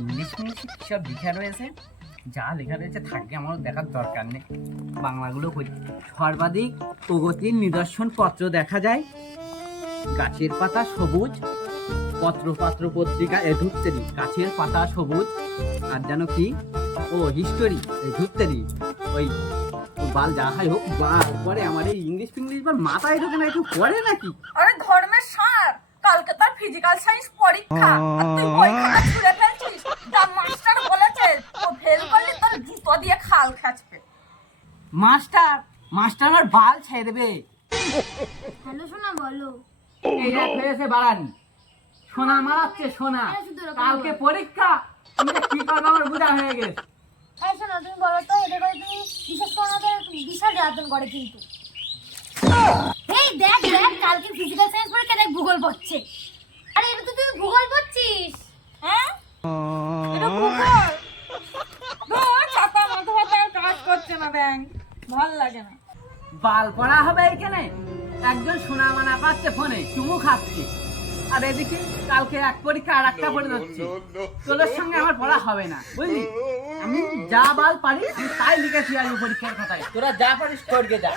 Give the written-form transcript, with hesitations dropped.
English সব লেখা রয়েছে, যা লেখা রয়েছে থাকে আমার দেখার দরকার নেই, বাংলাগুলো করি। সর্বাধিক প্রগতির নিদর্শন পত্র দেখা যায়, গাছের পাতা সবুজ, পত্র পাত্র পত্রিকা ধুত্তেরি, গাছের পাতা সবুজ, আর যেন কি ও হিস্টোরি ধুত্তেরি, ওই বাল যা হয় হোক, বাল পরে আমার এই ইংলিশ ফিংলিশ বা মাথায় ঢোকে না, একটু পড়ে নাকি? আরে ধর্মের সার, কালকে তার ফিজিক্যাল সায়েন্স পরীক্ষা, আর তুই পরীক্ষাটা ছুঁড়ে ফেলছিস। যা মাস্টার বলেছে ও ফেল করলে তোর জুতো দিয়ে খাল খাচবে। মাস্টার মাস্টার আমার বাল ছেড়ে দেবে। হ্যালো সোনা বলো। এই দেখ হয়েছে বাড়ানি, সোনা মারাচ্ছে সোনা, কালকে পরীক্ষা, তুমি যে কি করবে আমার বোঝা হয়ে গেছে। হ্যাঁ শোনো, তুমি বলো তো এদের করে তুমি বিশেষ করে ওদের বিশাল নির্যাতন করে কিন্তু। এই দেখ দেখ কালকে ফিজিক্যাল সায়েন্স পরীক্ষা দেখ ভূগোল পড়ছে। আরে এটা তো তুই ভূগোল পড়ছিস। হ্যাঁ এটা ভূগোল। ধর ছাতা মাথা ব্যথা আর কাজ করছে না, ব্যাং ভাল লাগে না। বাল পড়া হবে এখানে, একজন সোনা মানা পাচ্ছে ফোনে চুমু খাচ্ছে, আর এদিকে কালকে এক পরীক্ষা আর একটা পড়ে যাচ্ছে। তোদের সঙ্গে আমার পড়া হবে না, বুঝলি? আমি যা বাল পারি আমি তাই লিখেছি আর এই পরীক্ষার খাতায়, তোরা যা পারিস করবে যা।